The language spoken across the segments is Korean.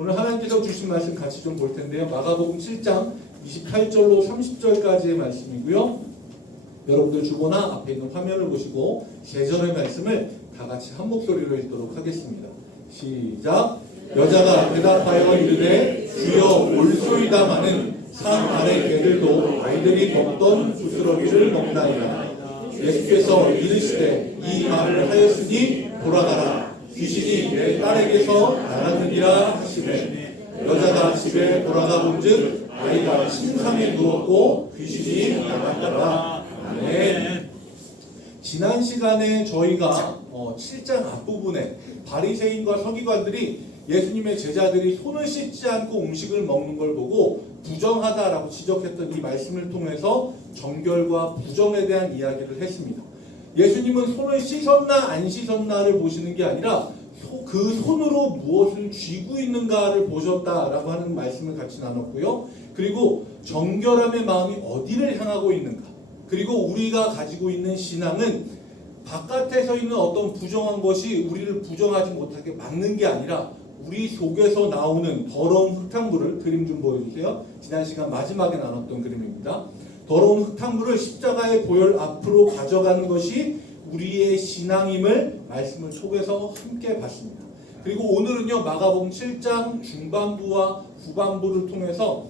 오늘 하나님께서 주신 말씀 같이 좀 볼 텐데요. 마가복음 7장 28절로 30절까지의 말씀이고요. 여러분들 주보나 앞에 있는 화면을 보시고 세 절의 말씀을 다 같이 한 목소리로 읽도록 하겠습니다. 시작. 여자가 대답하여 이르되 주여 올소이다마는 산 아래 개들도 아이들이 먹던 부스러기를 먹나이다. 예수께서 이르시되 이 말을 하였으니 돌아가라. 귀신이 내 딸에게서 나갔느니라 하시되 여자가 집에 돌아가 본즉 아이가 침상에 누웠고 귀신이 나갔더라. 아멘. 지난 시간에 저희가 7장 앞부분에 바리새인과 서기관들이 예수님의 제자들이 손을 씻지 않고 음식을 먹는 걸 보고 부정하다라고 지적했던 이 말씀을 통해서 정결과 부정에 대한 이야기를 했습니다. 예수님은 손을 씻었나 안 씻었나를 보시는 게 아니라 그 손으로 무엇을 쥐고 있는가를 보셨다라고 하는 말씀을 같이 나눴고요. 그리고 정결함의 마음이 어디를 향하고 있는가, 그리고 우리가 가지고 있는 신앙은 바깥에서 있는 어떤 부정한 것이 우리를 부정하지 못하게 막는 게 아니라 우리 속에서 나오는 더러운 흙탕물을, 그림 좀 보여주세요. 지난 시간 마지막에 나눴던 그림입니다. 더러운 흙탕물을 십자가의 보혈 앞으로 가져가는 것이 우리의 신앙임을 말씀을 속에서 함께 봤습니다. 그리고 오늘은요, 마가복음 7장 중반부와 후반부를 통해서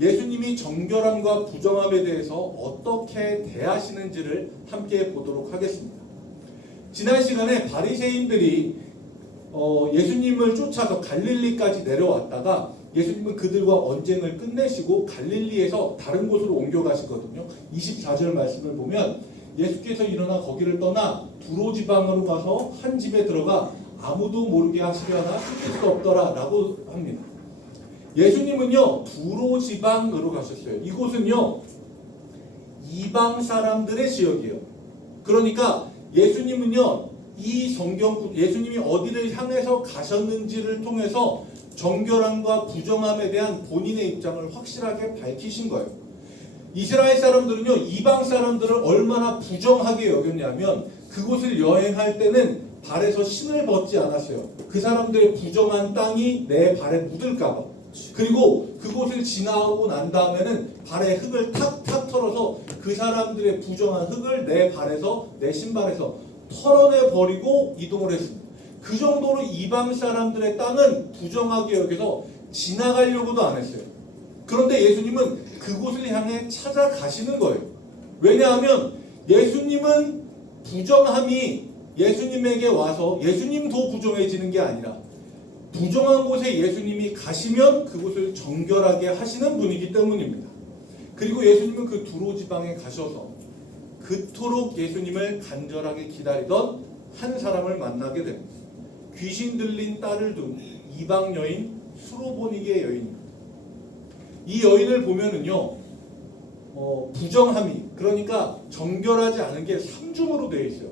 예수님이 정결함과 부정함에 대해서 어떻게 대하시는지를 함께 보도록 하겠습니다. 지난 시간에 바리새인들이 예수님을 쫓아서 갈릴리까지 내려왔다가 예수님은 그들과 언쟁을 끝내시고 갈릴리에서 다른 곳으로 옮겨가시거든요. 24절 말씀을 보면 예수께서 일어나 거기를 떠나 두로 지방으로 가서 한 집에 들어가 아무도 모르게 하시려나 찾을 수 없더라 라고 합니다. 예수님은요, 두로 지방으로 가셨어요. 이곳은요, 이방 사람들의 지역이에요. 그러니까 예수님은요, 예수님이 어디를 향해서 가셨는지를 통해서 정결함과 부정함에 대한 본인의 입장을 확실하게 밝히신 거예요. 이스라엘 사람들은요, 이방 사람들을 얼마나 부정하게 여겼냐면 그곳을 여행할 때는 발에서 신을 벗지 않았어요. 그 사람들의 부정한 땅이 내 발에 묻을까봐. 그리고 그곳을 지나고 난 다음에는 발에 흙을 탁탁 털어서 그 사람들의 부정한 흙을 내 발에서, 내 신발에서 털어내 버리고 이동을 했습니다. 그 정도로 이방 사람들의 땅은 부정하게 여겨서 지나가려고도 안 했어요. 그런데 예수님은 그곳을 향해 찾아가시는 거예요. 왜냐하면 예수님은 부정함이 예수님에게 와서 예수님도 부정해지는 게 아니라 부정한 곳에 예수님이 가시면 그곳을 정결하게 하시는 분이기 때문입니다. 그리고 예수님은 그 두로 지방에 가셔서 그토록 예수님을 간절하게 기다리던 한 사람을 만나게 됩니다. 귀신 들린 딸을 둔 이방 여인 수로보니게 여인입니다. 이 여인을 보면은요, 부정함이, 그러니까 정결하지 않은 게 3중으로 되어 있어요.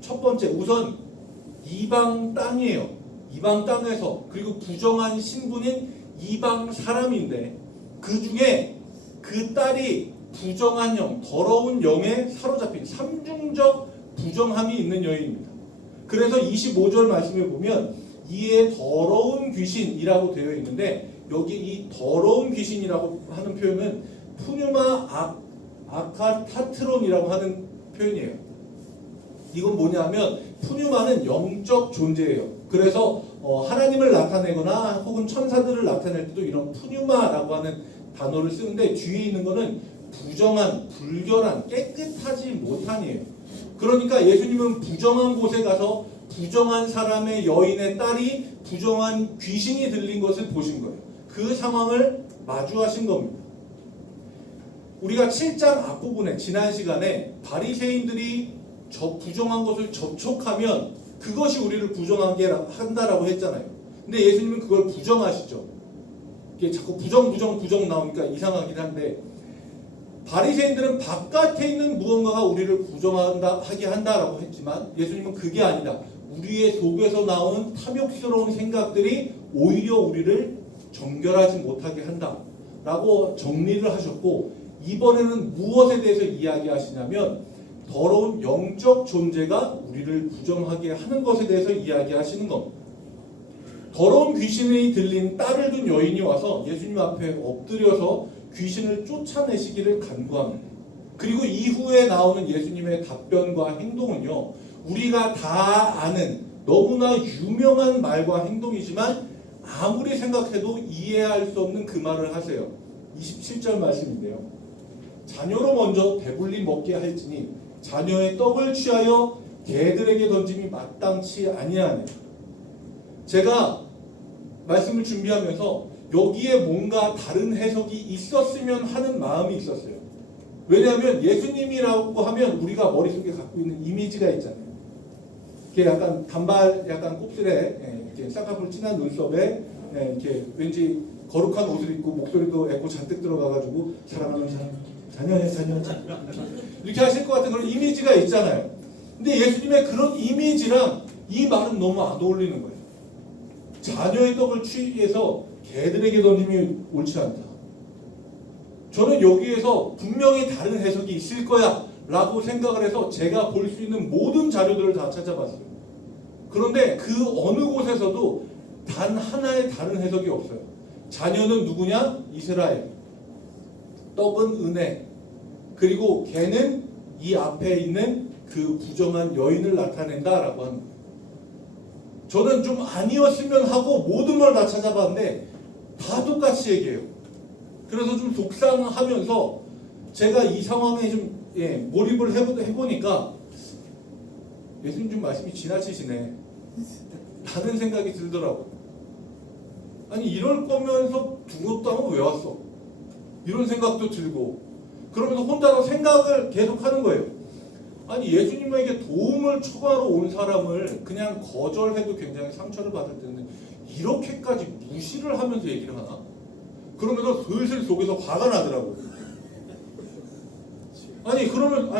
첫 번째, 우선 이방 땅이에요. 이방 땅에서, 그리고 부정한 신분인 이방 사람인데 그 중에 그 딸이 부정한 영, 더러운 영에 사로잡힌 3중적 부정함이 있는 여인입니다. 그래서 25절 말씀에 보면 이에 더러운 귀신이라고 되어 있는데 여기 이 더러운 귀신이라고 하는 표현은 푸뉴마 아카타트론이라고 하는 표현이에요. 이건 뭐냐면 푸뉴마는 영적 존재예요. 그래서 하나님을 나타내거나 혹은 천사들을 나타낼 때도 이런 푸뉴마라고 하는 단어를 쓰는데 뒤에 있는 거는 부정한, 불결한, 깨끗하지 못한이에요. 그러니까 예수님은 부정한 곳에 가서 부정한 사람의 여인의 딸이 부정한 귀신이 들린 것을 보신 거예요. 그 상황을 마주하신 겁니다. 우리가 7장 앞부분에 지난 시간에 바리새인들이 저 부정한 것을 접촉하면 그것이 우리를 부정하게 한다라고 했잖아요. 근데 예수님은 그걸 부정하시죠. 이게 자꾸 부정 나오니까 이상하긴 한데 바리새인들은 바깥에 있는 무언가가 우리를 부정하게 한다라고 했지만 예수님은 그게 아니다. 우리의 속에서 나오는 탐욕스러운 생각들이 오히려 우리를 정결하지 못하게 한다라고 정리를 하셨고, 이번에는 무엇에 대해서 이야기하시냐면 더러운 영적 존재가 우리를 부정하게 하는 것에 대해서 이야기하시는 겁니다. 더러운 귀신이 들린 딸을 둔 여인이 와서 예수님 앞에 엎드려서 귀신을 쫓아내시기를 간구합니다. 그리고 이후에 나오는 예수님의 답변과 행동은요, 우리가 다 아는 너무나 유명한 말과 행동이지만 아무리 생각해도 이해할 수 없는 그 말을 하세요. 27절 말씀인데요. 자녀로 먼저 배불리 먹게 할지니 자녀의 떡을 취하여 개들에게 던짐이 마땅치 아니하네. 제가 말씀을 준비하면서 여기에 뭔가 다른 해석이 있었으면 하는 마음이 있었어요. 왜냐하면 예수님이라고 하면 우리가 머릿속에 갖고 있는 이미지가 있잖아요. 이게 약간 단발, 약간 곱슬에 이렇게 쌍꺼풀 진한 눈썹에 이렇게 왠지 거룩한 옷을 입고 목소리도 에코 잔뜩 들어가가지고 사랑하는 자녀의 자녀 이렇게 하실 것 같은 그런 이미지가 있잖아요. 근데 예수님의 그런 이미지랑 이 말은 너무 안 어울리는 거예요. 자녀의 떡을 취해서 개들에게 던짐이 옳지 않다. 저는 여기에서 분명히 다른 해석이 있을 거야 라고 생각을 해서 제가 볼 수 있는 모든 자료들을 다 찾아봤어요. 그런데 그 어느 곳에서도 단 하나의 다른 해석이 없어요. 자녀는 누구냐? 이스라엘. 떡은 은혜. 그리고 개는 이 앞에 있는 그 부정한 여인을 나타낸다라고 하는 거예요. 저는 좀 아니었으면 하고 모든 걸 다 찾아봤는데 다 똑같이 얘기해요. 그래서 좀 속상하면서 제가 이 상황에 좀 몰입을 해보니까 예수님 좀 말씀이 지나치시네 라는 생각이 들더라고요. 아니 이럴 거면서 중국당은 왜 왔어? 이런 생각도 들고 그러면서 혼자서 생각을 계속하는 거예요. 아니 예수님에게 도움을 초과하러 온 사람을 그냥 거절해도 굉장히 상처를 받을 텐데 이렇게까지 무시를 하면서 얘기를 하나? 그러면서 슬슬 속에서 화가 나더라고요. 아니 그러면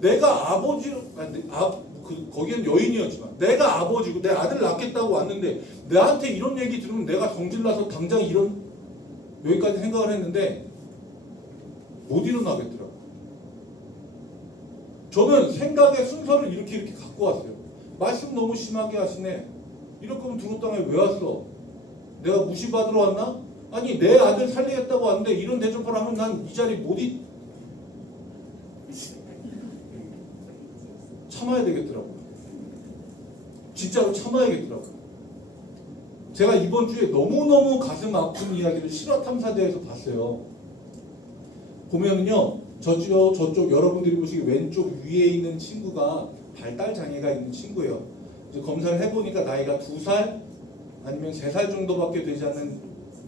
내가 아버지로 거기는 여인이었지만 내가 아버지고 내 아들 낳겠다고 왔는데 나한테 이런 얘기 들으면 내가 성질나서 당장 여기까지 생각을 했는데 못 일어나겠더라고요. 저는 생각의 순서를 이렇게 갖고 왔어요. 말씀 너무 심하게 하시네. 이럴 거면 두루 땅에 왜 왔어? 내가 무시받으러 왔나? 아니 내 아들 살리겠다고 왔는데 이런 대접을 하면 난 이 자리 참아야 되겠더라고요. 진짜로 참아야겠더라고요. 제가 이번 주에 너무너무 가슴 아픈 이야기를 실화탐사대에서 봤어요. 보면은요, 저쪽 여러분들이 보시기 왼쪽 위에 있는 친구가 발달 장애가 있는 친구예요. 이제 검사를 해보니까 나이가 2살 아니면 3살 정도밖에 되지 않는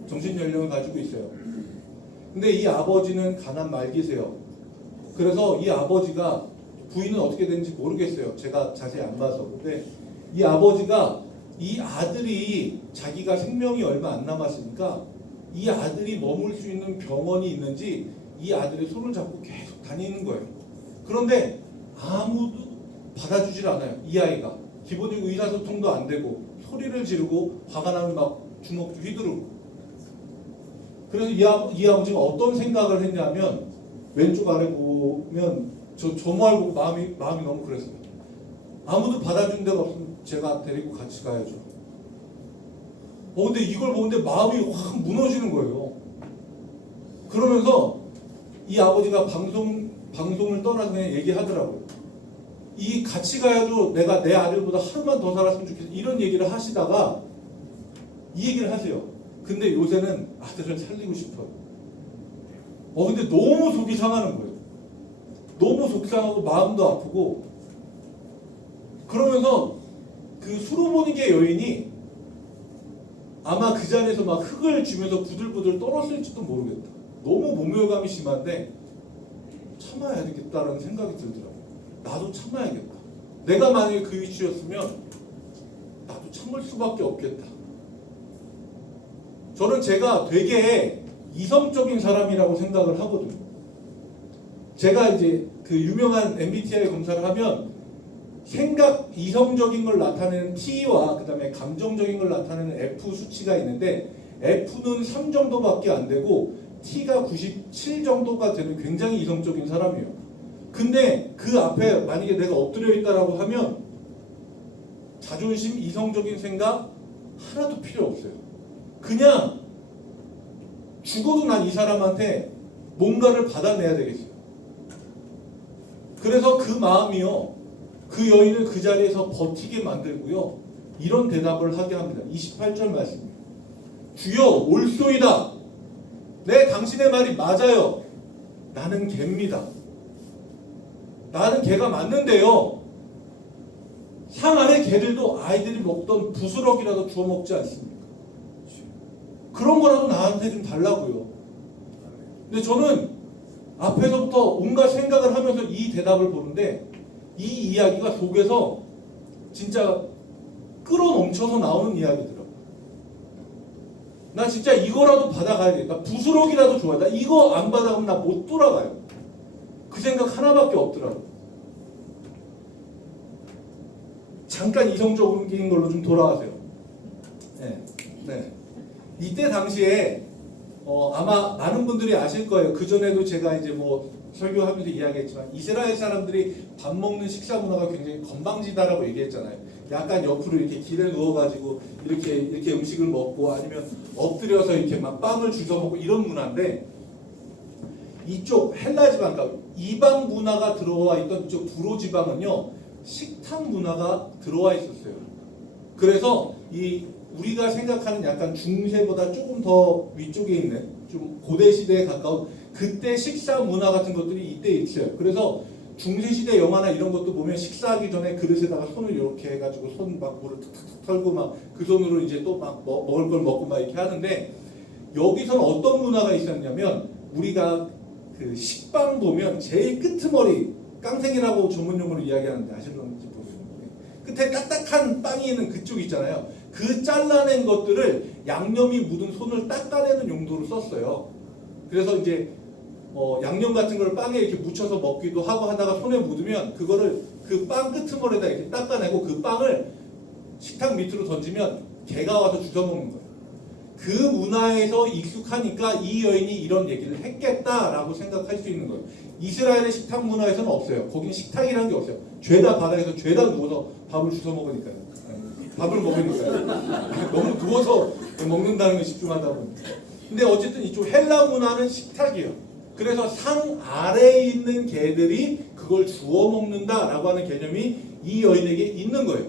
정신연령을 가지고 있어요. 근데 이 아버지는 가난 말기세요. 그래서 이 아버지가 부인은 어떻게 되는지 모르겠어요. 제가 자세히 안 봐서. 근데 이 아버지가 이 아들이 자기가 생명이 얼마 안 남았으니까 이 아들이 머물 수 있는 병원이 있는지 이 아들의 손을 잡고 계속 다니는 거예요. 그런데 아무도 받아주질 않아요. 이 아이가. 기본적인 의사소통도 안 되고 소리를 지르고 화가 나면 막 주먹 휘두르고. 그래서 이 아버지가 어떤 생각을 했냐면 왼쪽 아래 보면 저 말 보고 마음이 너무 그랬어요. 아무도 받아준 데가 없으면 제가 데리고 같이 가야죠. 근데 이걸 보는데 마음이 확 무너지는 거예요. 그러면서 이 아버지가 방송을 떠나서 그냥 얘기하더라고요. 이 같이 가야죠. 내가 내 아들보다 하루만 더 살았으면 좋겠어. 이런 얘기를 하시다가 이 얘기를 하세요. 근데 요새는 아들을 살리고 싶어요. 근데 너무 속이 상하는 거예요. 너무 속상하고 마음도 아프고 그러면서 그 수로보니게 여인이 아마 그 자리에서 막 흙을 쥐면서 부들부들 떨었을지도 모르겠다. 너무 모멸감이 심한데 참아야 되겠다라는 생각이 들더라고요. 나도 참아야겠다. 내가 만약에 그 위치였으면 나도 참을 수밖에 없겠다. 저는 제가 되게 이성적인 사람이라고 생각을 하거든요. 제가 이제 그 유명한 MBTI 검사를 하면 이성적인 걸 나타내는 T와 그 다음에 감정적인 걸 나타내는 F 수치가 있는데 F는 3 정도밖에 안 되고 T가 97 정도가 되는 굉장히 이성적인 사람이에요. 근데 그 앞에 만약에 내가 엎드려 있다라고 하면 자존심, 이성적인 생각 하나도 필요 없어요. 그냥 죽어도 난 이 사람한테 뭔가를 받아내야 되겠어요. 그래서 그 마음이요, 그 여인을 그 자리에서 버티게 만들고요, 이런 대답을 하게 합니다. 28절 말씀입니다. 주여 옳소이다. 네, 당신의 말이 맞아요. 나는 개입니다. 나는 개가 맞는데요, 상 안에 개들도 아이들이 먹던 부스러기라도 주워 먹지 않습니까? 그런 거라도 나한테 좀 달라고요. 근데 저는 앞에서부터 온갖 생각을 하면서 이 대답을 보는데, 이 이야기가 속에서 진짜 끌어넘쳐서 나오는 이야기더라고요. 나 진짜 이거라도 받아가야겠다. 부스러기라도 좋아. 나 이거 안 받아가면 나 못 돌아가요. 그 생각 하나밖에 없더라고요. 잠깐 이성적인 걸로 좀 돌아가세요. 네. 이때 당시에 아마 많은 분들이 아실 거예요. 그 전에도 제가 이제 뭐 설교하면서 이야기했지만, 이스라엘 사람들이 밥 먹는 식사 문화가 굉장히 건방지다라고 얘기했잖아요. 약간 옆으로 이렇게 길에 누워가지고 이렇게 음식을 먹고, 아니면 엎드려서 이렇게 막 빵을 주워 먹고, 이런 문화인데, 이쪽 헬라 지방, 그러니까 이방 문화가 들어와 있던 이쪽 두로 지방은요, 식탁 문화가 들어와 있었어요. 그래서 우리가 생각하는 약간 중세보다 조금 더 위쪽에 있는 좀 고대 시대에 가까운 그때 식사 문화 같은 것들이 이때 있어요. 그래서 중세 시대 영화나 이런 것도 보면 식사하기 전에 그릇에다가 손을 이렇게 해가지고 손 막 물을 툭툭툭 털고 막 그 손으로 이제 또 막 먹을 걸 먹고 막 이렇게 하는데, 여기서는 어떤 문화가 있었냐면, 우리가 그 식빵 보면 제일 끄트머리, 깡생이라고 전문용어로 이야기하는데 아실런지 모르겠는데, 끝에 딱딱한 빵이 있는 그쪽 있잖아요. 그 잘라낸 것들을 양념이 묻은 손을 닦아내는 용도로 썼어요. 그래서 이제 양념 같은 걸 빵에 이렇게 묻혀서 먹기도 하고 하다가 손에 묻으면 그거를 그 빵 끄트머리에다 이렇게 닦아내고, 그 빵을 식탁 밑으로 던지면 개가 와서 주워 먹는 거예요. 그 문화에서 익숙하니까 이 여인이 이런 얘기를 했겠다라고 생각할 수 있는 거예요. 이스라엘의 식탁 문화에서는 없어요. 거기는 식탁이라는 게 없어요. 죄다 바닥에서 죄다 누워서 밥을 주워 먹으니까요. 밥을 먹으니까요. 너무 누워서 먹는다는 걸 집중하다 보니까. 근데 어쨌든 이쪽 헬라 문화는 식탁이에요. 그래서 상 아래에 있는 개들이 그걸 주워 먹는다라고 하는 개념이 이 여인에게 있는 거예요.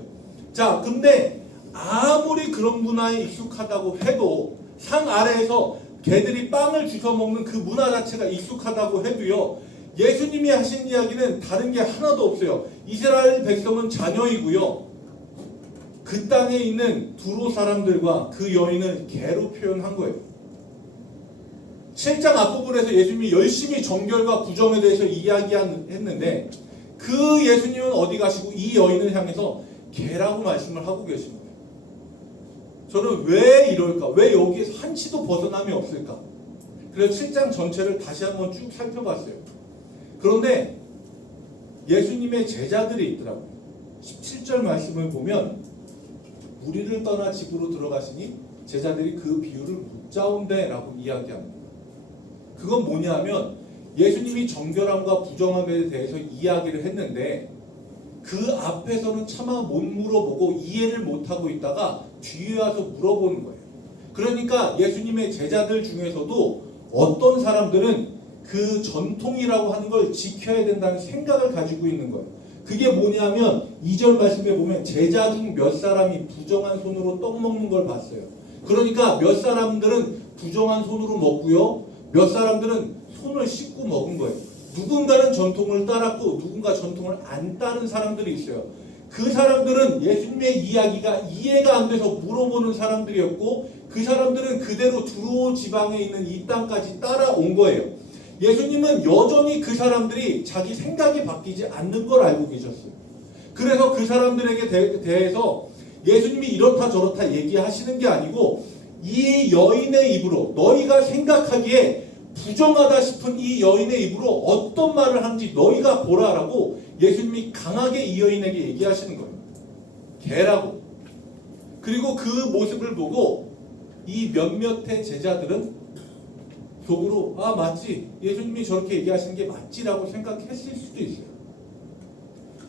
자, 근데 아무리 그런 문화에 익숙하다고 해도, 상 아래에서 개들이 빵을 주워 먹는 그 문화 자체가 익숙하다고 해도요, 예수님이 하신 이야기는 다른 게 하나도 없어요. 이스라엘 백성은 자녀이고요, 그 땅에 있는 두로 사람들과 그 여인을 개로 표현한 거예요. 7장 앞부분에서 예수님이 열심히 정결과 부정에 대해서 이야기했는데, 그 예수님은 어디 가시고 이 여인을 향해서 개라고 말씀을 하고 계신 거예요. 저는 왜 이럴까? 왜 여기에서 한치도 벗어남이 없을까? 그래서 7장 전체를 다시 한번 쭉 살펴봤어요. 그런데 예수님의 제자들이 있더라고요. 17절 말씀을 보면, 우리를 떠나 집으로 들어가시니 제자들이 그 비유를 묻자온대 라고 이야기합니다. 그건 뭐냐면, 예수님이 정결함과 부정함에 대해서 이야기를 했는데, 그 앞에서는 차마 못 물어보고 이해를 못하고 있다가 뒤에 와서 물어보는 거예요. 그러니까 예수님의 제자들 중에서도 어떤 사람들은 그 전통이라고 하는 걸 지켜야 된다는 생각을 가지고 있는 거예요. 그게 뭐냐면 2절 말씀에 보면 제자 중 몇 사람이 부정한 손으로 떡 먹는 걸 봤어요. 그러니까 몇 사람들은 부정한 손으로 먹고요, 몇 사람들은 손을 씻고 먹은 거예요. 누군가는 전통을 따랐고 누군가 전통을 안 따른 사람들이 있어요. 그 사람들은 예수님의 이야기가 이해가 안 돼서 물어보는 사람들이었고, 그 사람들은 그대로 두로 지방에 있는 이 땅까지 따라온 거예요. 예수님은 여전히 그 사람들이 자기 생각이 바뀌지 않는 걸 알고 계셨어요. 그래서 그 사람들에게 대해서 예수님이 이렇다 저렇다 얘기하시는 게 아니고, 이 여인의 입으로, 너희가 생각하기에 부정하다 싶은 이 여인의 입으로 어떤 말을 하는지 너희가 보라라고 예수님이 강하게 이 여인에게 얘기하시는 거예요. 개라고. 그리고 그 모습을 보고 이 몇몇의 제자들은 속으로 아 맞지, 예수님이 저렇게 얘기하시는 게 맞지라고 생각했을 수도 있어요.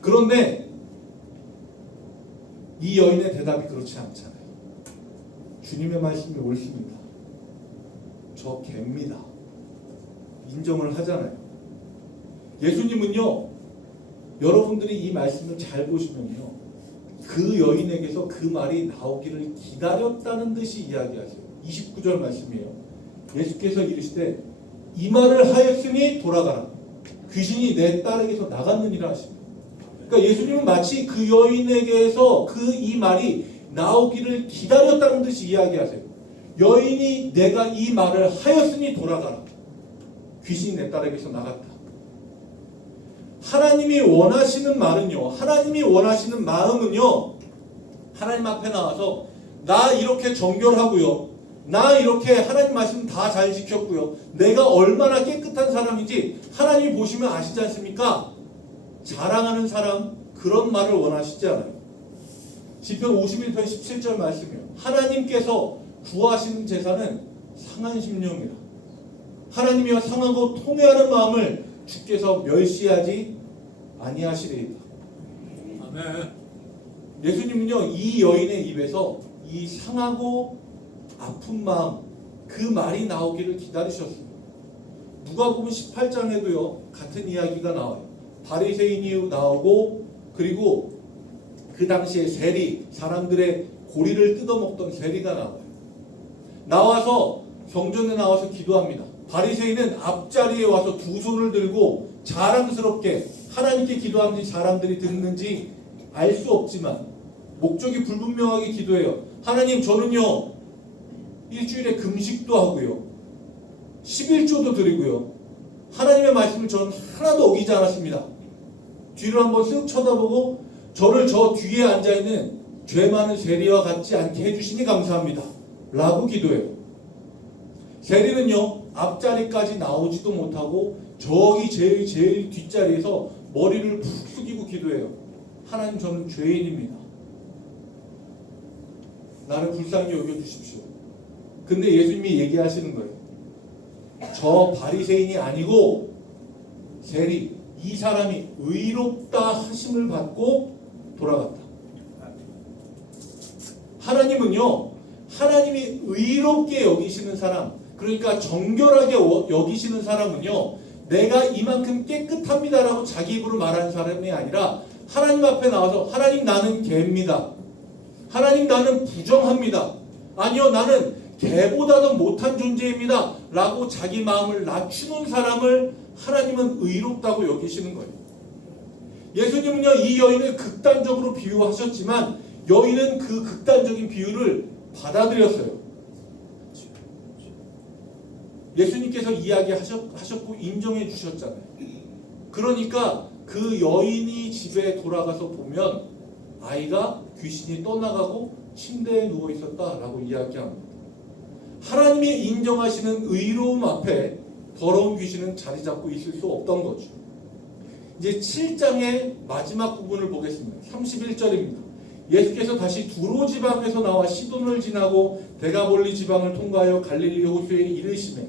그런데 이 여인의 대답이 그렇지 않잖아요. 주님의 말씀이 옳습니다. 저 개입니다. 인정을 하잖아요. 예수님은요, 여러분들이 이 말씀을 잘 보시면요, 그 여인에게서 그 말이 나오기를 기다렸다는 듯이 이야기하세요. 29절 말씀이에요. 예수께서 이르시되 이 말을 하였으니 돌아가라. 귀신이 내 딸에게서 나갔느니라 하십니다. 그러니까 예수님은 마치 그 여인에게서 그 이 말이 나오기를 기다렸다는 듯이 이야기하세요. 여인이 내가 이 말을 하였으니 돌아가라. 귀신이 내 딸에게서 나갔다. 하나님이 원하시는 말은요, 하나님이 원하시는 마음은요, 하나님 앞에 나와서 나 이렇게 정결하고요, 나 이렇게 하나님 말씀 다 잘 지켰고요, 내가 얼마나 깨끗한 사람인지 하나님이 보시면 아시지 않습니까? 자랑하는 사람, 그런 말을 원하시지 않아요. 시편 51편 17절 말씀이요, 하나님께서 구하시는 제사는 상한 심령이라. 하나님이여 상하고 통회하는 마음을 주께서 멸시하지 아니하시리이다. 아멘. 예수님은요, 이 여인의 입에서 이 상하고 아픈 마음, 그 말이 나오기를 기다리셨습니다. 누가복음 18장에도요 같은 이야기가 나와요. 바리새인이 나오고, 그리고 그 당시에 세리, 사람들의 고리를 뜯어먹던 세리가 나와요. 나와서 성전에 나와서 기도합니다. 바리새인은 앞자리에 와서 두 손을 들고 자랑스럽게 하나님께 기도하는지 사람들이 듣는지 알 수 없지만 목적이 불분명하게 기도해요. 하나님, 저는요 일주일에 금식도 하고요 11조도 드리고요 하나님의 말씀을 저는 하나도 어기지 않았습니다. 뒤를 한번 쓱 쳐다보고 저를 저 뒤에 앉아있는 죄 많은 세리와 같지 않게 해주시니 감사합니다 라고 기도해요. 세리는요 앞자리까지 나오지도 못하고 저기 제일 뒷자리에서 머리를 푹 숙이고 기도해요. 하나님, 저는 죄인입니다. 나를 불쌍히 여겨주십시오. 근데 예수님이 얘기하시는 거예요. 저 바리새인이 아니고 세리, 이 사람이 의롭다 하심을 받고 돌아갔다. 하나님은요, 하나님이 의롭게 여기시는 사람, 그러니까 정결하게 여기시는 사람은요, 내가 이만큼 깨끗합니다라고 자기 입으로 말하는 사람이 아니라 하나님 앞에 나와서 하나님, 나는 개입니다. 하나님, 나는 부정합니다. 아니요, 나는 개보다도 못한 존재입니다 라고 자기 마음을 낮추는 사람을 하나님은 의롭다고 여기시는 거예요. 예수님은요 이 여인을 극단적으로 비유하셨지만 여인은 그 극단적인 비유를 받아들였어요. 예수님께서 이야기하셨고 인정해 주셨잖아요. 그러니까 그 여인이 집에 돌아가서 보면 아이가 귀신이 떠나가고 침대에 누워 있었다라고 이야기합니다. 하나님이 인정하시는 의로움 앞에 더러운 귀신은 자리 잡고 있을 수 없던 거죠. 이제 7장의 마지막 부분을 보겠습니다. 31절입니다. 예수께서 다시 두로 지방에서 나와 시돈을 지나고 데가볼리 지방을 통과하여 갈릴리 호수에 이르시매,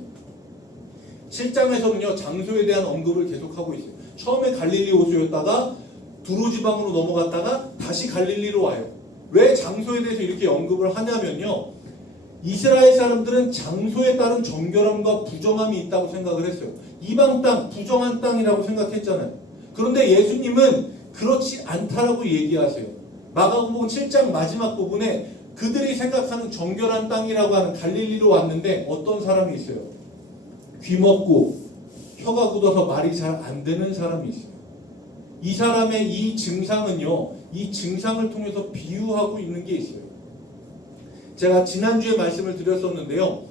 7장에서는요 장소에 대한 언급을 계속하고 있어요. 처음에 갈릴리 호수였다가 두로 지방으로 넘어갔다가 다시 갈릴리로 와요. 왜 장소에 대해서 이렇게 언급을 하냐면요, 이스라엘 사람들은 장소에 따른 정결함과 부정함이 있다고 생각을 했어요. 이방 땅, 부정한 땅이라고 생각했잖아요. 그런데 예수님은 그렇지 않다라고 얘기하세요. 마가복음 7장 마지막 부분에 그들이 생각하는 정결한 땅이라고 하는 갈릴리로 왔는데 어떤 사람이 있어요? 귀먹고 혀가 굳어서 말이 잘 안 되는 사람이 있어요. 이 사람의 이 증상은요, 이 증상을 통해서 비유하고 있는 게 있어요. 제가 지난주에 말씀을 드렸었는데요,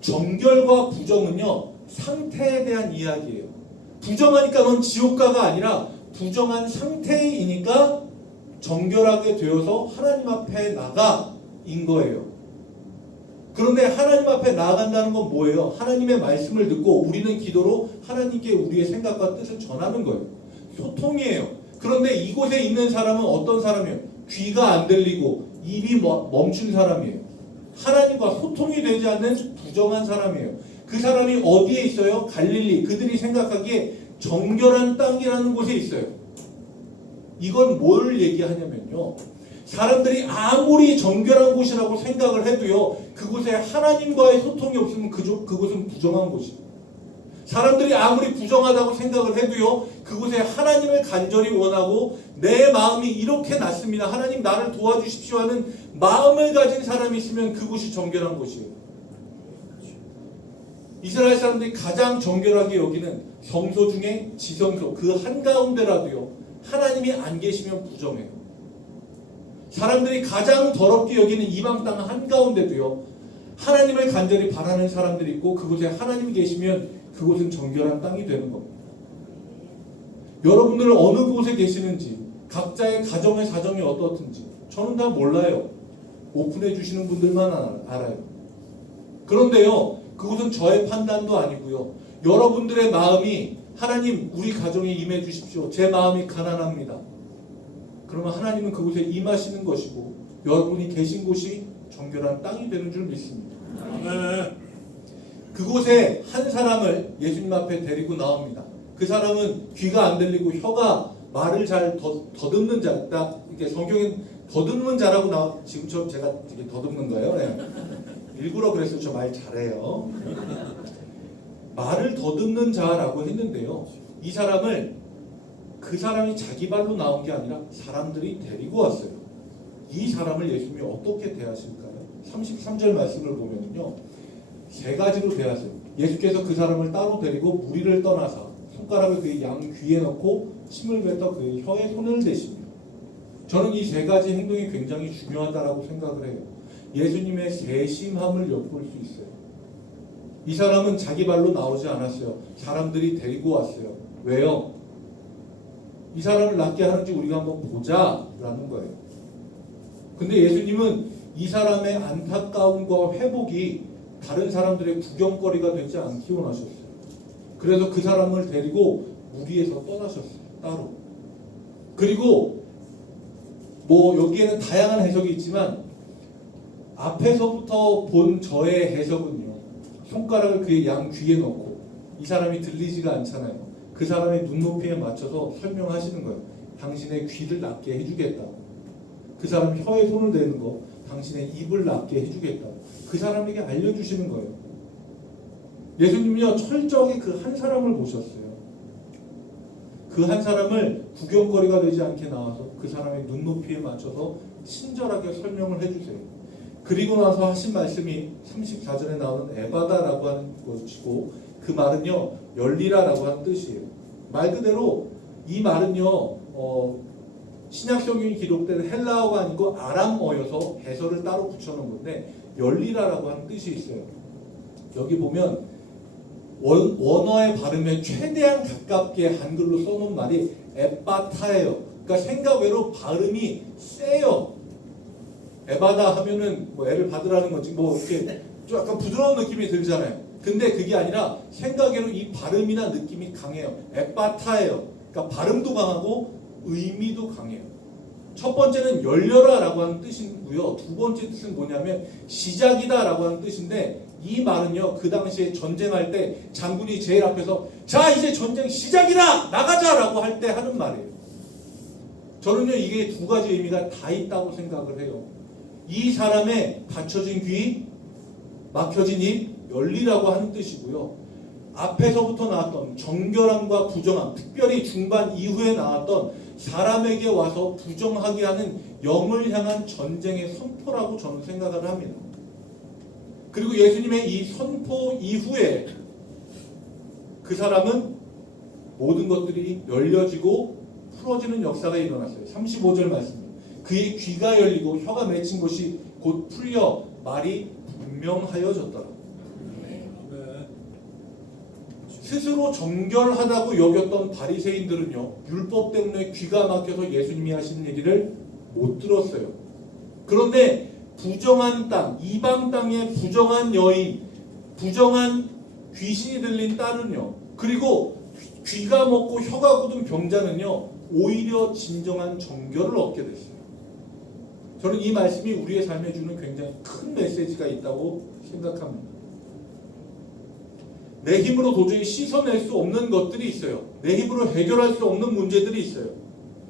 정결과 부정은요 상태에 대한 이야기예요. 부정하니까 넌 지옥가가 아니라 부정한 상태이니까 정결하게 되어서 하나님 앞에 나가인 거예요. 그런데 하나님 앞에 나아간다는 건 뭐예요? 하나님의 말씀을 듣고 우리는 기도로 하나님께 우리의 생각과 뜻을 전하는 거예요. 소통이에요. 그런데 이곳에 있는 사람은 어떤 사람이에요? 귀가 안 들리고 입이 멈춘 사람이에요. 하나님과 소통이 되지 않는 부정한 사람이에요. 그 사람이 어디에 있어요? 갈릴리. 그들이 생각하기에 정결한 땅이라는 곳에 있어요. 이건 뭘 얘기하냐면요, 사람들이 아무리 정결한 곳이라고 생각을 해도요, 그곳에 하나님과의 소통이 없으면 그곳은 부정한 곳이에요. 사람들이 아무리 부정하다고 생각을 해도요, 그곳에 하나님을 간절히 원하고 내 마음이 이렇게 났습니다, 하나님 나를 도와주십시오 하는 마음을 가진 사람이 있으면 그곳이 정결한 곳이에요. 이스라엘 사람들이 가장 정결하게 여기는 성소 중에 지성소 그 한가운데라도요, 하나님이 안 계시면 부정해요. 사람들이 가장 더럽게 여기는 이방 땅 한가운데도요, 하나님을 간절히 바라는 사람들이 있고 그곳에 하나님이 계시면 그곳은 정결한 땅이 되는 겁니다. 여러분들 어느 곳에 계시는지, 각자의 가정의 사정이 어떻든지 저는 다 몰라요. 오픈해 주시는 분들만 알아요. 그런데요, 그것은 저의 판단도 아니고요, 여러분들의 마음이 하나님 우리 가정에 임해 주십시오, 제 마음이 가난합니다, 그러면 하나님은 그곳에 임하시는 것이고 여러분이 계신 곳이 정결한 땅이 되는 줄 믿습니다. 아멘. 그곳에 한 사람을 예수님 앞에 데리고 나옵니다. 그 사람은 귀가 안 들리고 혀가 말을 잘 더듬는 자, 딱 이렇게 성경엔 더듬는 자라고 나와. 지금 제가 되게 더듬는 거예요. 네. 일부러 그랬어요. 저 말 잘해요. 말을 더듬는 자라고 했는데요, 이 사람을 그 사람이 자기 발로 나온 게 아니라 사람들이 데리고 왔어요. 이 사람을 예수님이 어떻게 대하실까요? 33절 말씀을 보면요, 세 가지로 대하세요. 예수께서 그 사람을 따로 데리고 무리를 떠나사 손가락을 그의 양 귀에 넣고 침을 뱉어 그의 혀에 손을 대시며. 저는 이 세 가지 행동이 굉장히 중요하다고 생각을 해요. 예수님의 세심함을 엿볼 수 있어요. 이 사람은 자기 발로 나오지 않았어요. 사람들이 데리고 왔어요. 왜요? 이 사람을 낫게 하는지 우리가 한번 보자라는 거예요. 근데 예수님은 이 사람의 안타까움과 회복이 다른 사람들의 구경거리가 되지 않기 원하셨어요. 그래서 그 사람을 데리고 무리에서 떠나셨어요, 따로. 그리고 여기에는 다양한 해석이 있지만 앞에서부터 본 저의 해석은요, 손가락을 그의 양 귀에 넣고, 이 사람이 들리지가 않잖아요. 그 사람의 눈높이에 맞춰서 설명하시는 거예요. 당신의 귀를 낫게 해주겠다고. 그 사람 혀에 손을 대는 거, 당신의 입을 낫게 해주겠다고. 그 사람에게 알려주시는 거예요. 예수님은요, 철저하게 그 한 사람을 보셨어요. 그 한 사람을 구경거리가 되지 않게 나와서 그 사람의 눈높이에 맞춰서 친절하게 설명을 해주세요. 그리고 나서 하신 말씀이 34절에 나오는 에바다라고 하는 것이고, 그 말은요, 열리라라고 하는 뜻이에요. 말 그대로 이 말은요, 신약 성경이 기록된 헬라어가 아니고 아람어여서 해설을 따로 붙여놓은 건데, 열리라라고 하는 뜻이 있어요. 여기 보면 원어의 발음에 최대한 가깝게 한글로 써놓은 말이 에바타예요. 그러니까 생각외로 발음이 세요. 에바다 하면은 애를 받으라는 거지, 이렇게 좀 약간 부드러운 느낌이 들잖아요. 근데 그게 아니라 생각외로 이 발음이나 느낌이 강해요. 에바타예요. 그러니까 발음도 강하고 의미도 강해요. 첫 번째는 열려라라고 하는 뜻이고요. 두 번째 뜻은 뭐냐면 시작이다라고 하는 뜻인데, 이 말은요, 그 당시에 전쟁할 때 장군이 제일 앞에서 자 이제 전쟁 시작이다 나가자라고 할 때 하는 말이에요. 저는요, 이게 두 가지 의미가 다 있다고 생각을 해요. 이 사람의 닫혀진 귀, 막혀진 입, 열리라고 하는 뜻이고요, 앞에서부터 나왔던 정결함과 부정함, 특별히 중반 이후에 나왔던 사람에게 와서 부정하게 하는 영을 향한 전쟁의 선포라고 저는 생각을 합니다. 그리고 예수님의 이 선포 이후에 그 사람은 모든 것들이 열려지고 풀어지는 역사가 일어났어요. 35절 말씀입니다. 그의 귀가 열리고 혀가 맺힌 것이 곧 풀려 말이 분명하여졌더라. 스스로 정결하다고 여겼던 바리새인들은요, 율법 때문에 귀가 막혀서 예수님이 하신 얘기를 못 들었어요. 그런데 부정한 땅, 이방 땅의 부정한 여인, 부정한 귀신이 들린 딸은요, 그리고 귀가 먹고 혀가 굳은 병자는요, 오히려 진정한 정결을 얻게 됐어요. 저는 이 말씀이 우리의 삶에 주는 굉장히 큰 메시지가 있다고 생각합니다. 내 힘으로 도저히 씻어낼 수 없는 것들이 있어요. 내 힘으로 해결할 수 없는 문제들이 있어요.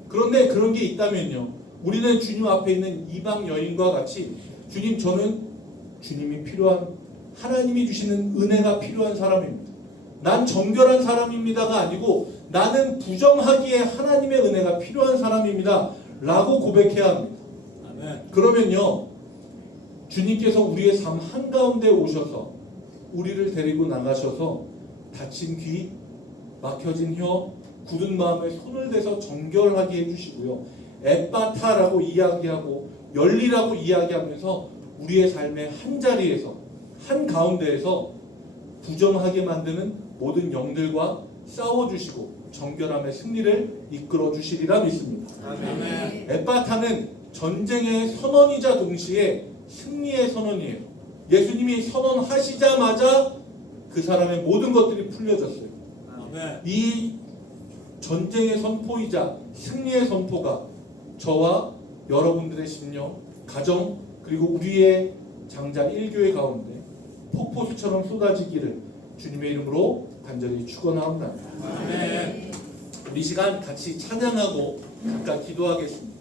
그런데 그런 게 있다면요, 우리는 주님 앞에 있는 이방 여인과 같이 주님, 저는 주님이 필요한, 하나님이 주시는 은혜가 필요한 사람입니다. 난 정결한 사람입니다가 아니고 나는 부정하기에 하나님의 은혜가 필요한 사람입니다 라고 고백해야 합니다. 아멘. 그러면요, 주님께서 우리의 삶 한가운데 오셔서 우리를 데리고 나가셔서 다친 귀, 막혀진 혀, 굳은 마음에 손을 대서 정결하게 해주시고요, 에빠타라고 이야기하고 열리라고 이야기하면서 우리의 삶의 한 자리에서, 한 가운데에서 부정하게 만드는 모든 영들과 싸워주시고 정결함의 승리를 이끌어 주시리라 믿습니다. 아멘. 에빠타는 전쟁의 선언이자 동시에 승리의 선언이에요. 예수님이 선언하시자마자 그 사람의 모든 것들이 풀려졌어요. 아멘. 이 전쟁의 선포이자 승리의 선포가 저와 여러분들의 심령, 가정, 그리고 우리의 장자 1교회 가운데 폭포수처럼 쏟아지기를 주님의 이름으로 간절히 축원합니다. 아멘. 우리 시간 같이 찬양하고 각각 기도하겠습니다.